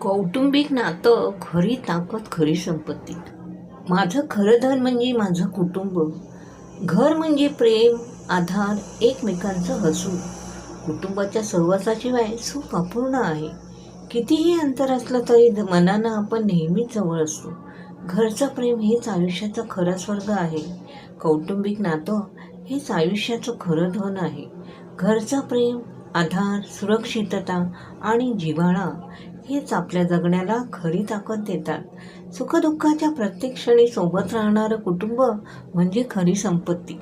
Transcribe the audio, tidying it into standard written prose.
कौटुंबिक नातं खरी ताकद, खरी संपत्ती. माझं खरं धन म्हणजे माझं कुटुंब. घर म्हणजे प्रेम, आधार, एकमेकांचं हसू. कुटुंबाच्या सहवासाशिवाय सुख अपूर्ण आहे. कितीही अंतर असलं तरी मनानं आपण नेहमीच जवळ असतो. घरचं प्रेम हेच आयुष्याचं खरं स्वर्ग आहे. कौटुंबिक नातं हेच आयुष्याचं खरं धन आहे. घरचं प्रेम, आधार, सुरक्षितता आणि जिव्हाळा हेच आपल्या जगण्याला खरी ताकद देतात. सुखदुःखाच्या प्रत्येक क्षणी सोबत राहणारं कुटुंब म्हणजे खरी संपत्ती.